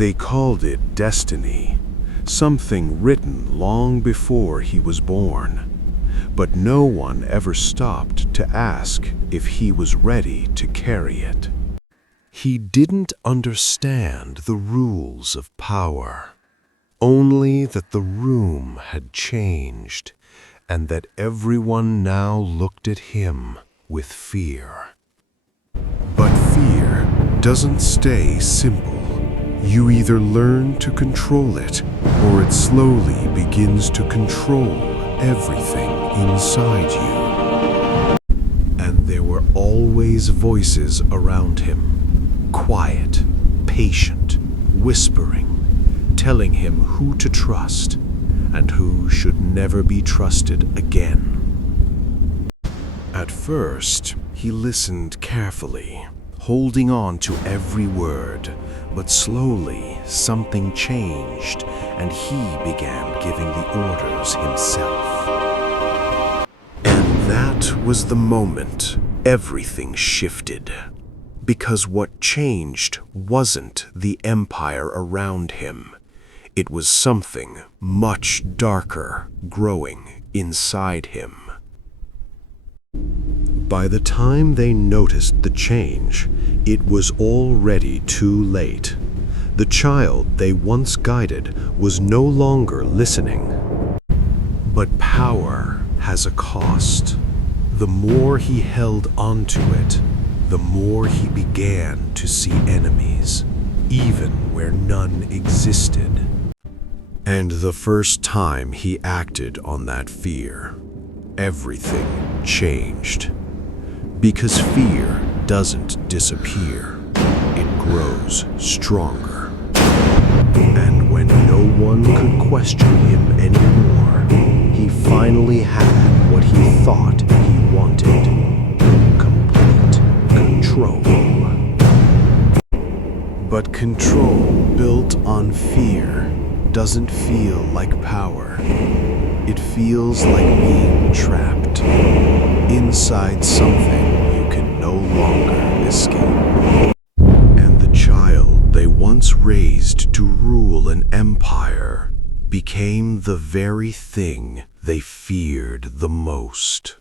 They called it destiny, something written long before he was born. But no one ever stopped to ask if he was ready to carry it. He didn't understand the rules of power, only that the room had changed and that everyone now looked at him with fear. But fear doesn't stay simple. You either learn to control it, or it slowly begins to control everything inside you. And there were always voices around him, quiet, patient, whispering, telling him who to trust and who should never be trusted again. At first, he listened carefully, holding on to every word, but slowly something changed and he began giving the orders himself. And that was the moment everything shifted. Because what changed wasn't the empire around him. It was something much darker growing inside him. By the time they noticed the change, it was already too late. The child they once guided was no longer listening. But power has a cost. The more he held onto it, the more he began to see enemies, even where none existed. And the first time he acted on that fear, everything changed. Because fear doesn't disappear, it grows stronger. And when no one could question him anymore, he finally had what he thought he wanted: complete control. But control built on fear doesn't feel like power. It feels like being trapped inside something you can no longer escape. And the child they once raised to rule an empire became the very thing they feared the most.